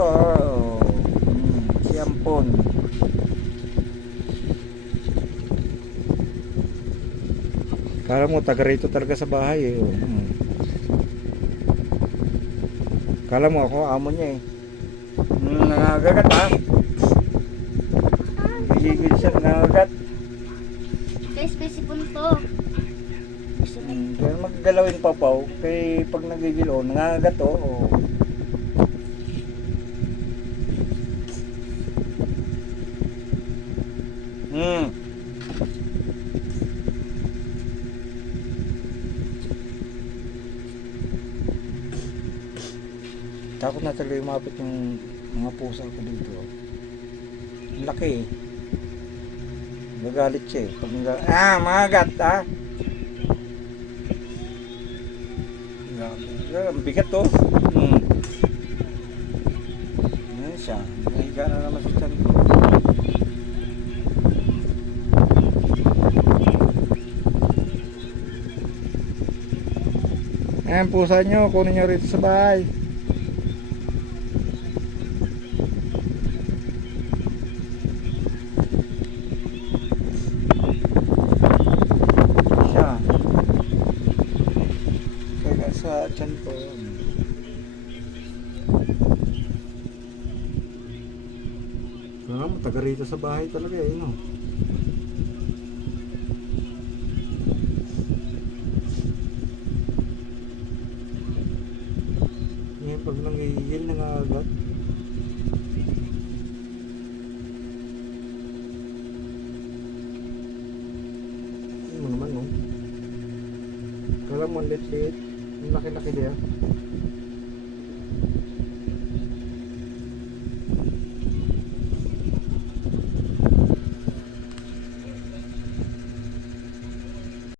po. Si Ampon. Kala mo taga rito talaga sa bahay eh. Kala mo ako amo niya eh. Nangangagat ha. Gigil siya, nangangagat. Guys, pesipon to. Kaya maggalawin pa pa. Kaya pag nagigil o, nangangagat o. Takot na talaga umapit yung mga pusa ko dito. Ang laki eh. Nagagalit siya eh. Pag mga gat ah. Ang bigat to. Ayan siya. Nahiga na naman sa tiyan ko. Ayan pusa nyo. Kunin nyo rito sa bahay. Sa tiyan ko. Taga rito sa bahay talaga eh, no? Ngayon pag nangihil, nangagat. Ano naman, no? Kala mo, lit-lit. Ang laki-laki diya.